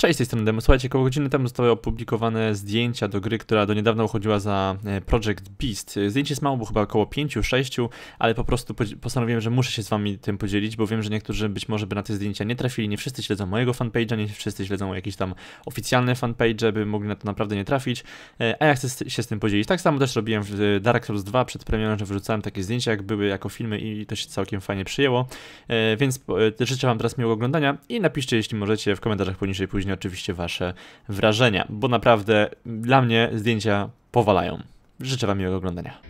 Cześć, z tej strony Demo. Słuchajcie, około godziny temu zostały opublikowane zdjęcia do gry, która do niedawna uchodziła za e, Project Beast. Zdjęcie jest mało, bo chyba około 5-6, ale po prostu postanowiłem, że muszę się z wami tym podzielić, bo wiem, że niektórzy być może by na te zdjęcia nie trafili, nie wszyscy śledzą mojego fanpage'a, nie wszyscy śledzą jakieś tam oficjalne fanpage, by mogli na to naprawdę nie trafić, e, a ja chcę się z tym podzielić. Tak samo też robiłem w Dark Souls 2 przed premierą, że wyrzucałem takie zdjęcia, jak były jako filmy i to się całkiem fajnie przyjęło, e, więc życzę wam teraz miłego oglądania i napiszcie, jeśli możecie, w komentarzach poniżej później oczywiście Wasze wrażenia, bo naprawdę dla mnie zdjęcia powalają. Życzę Wam miłego oglądania.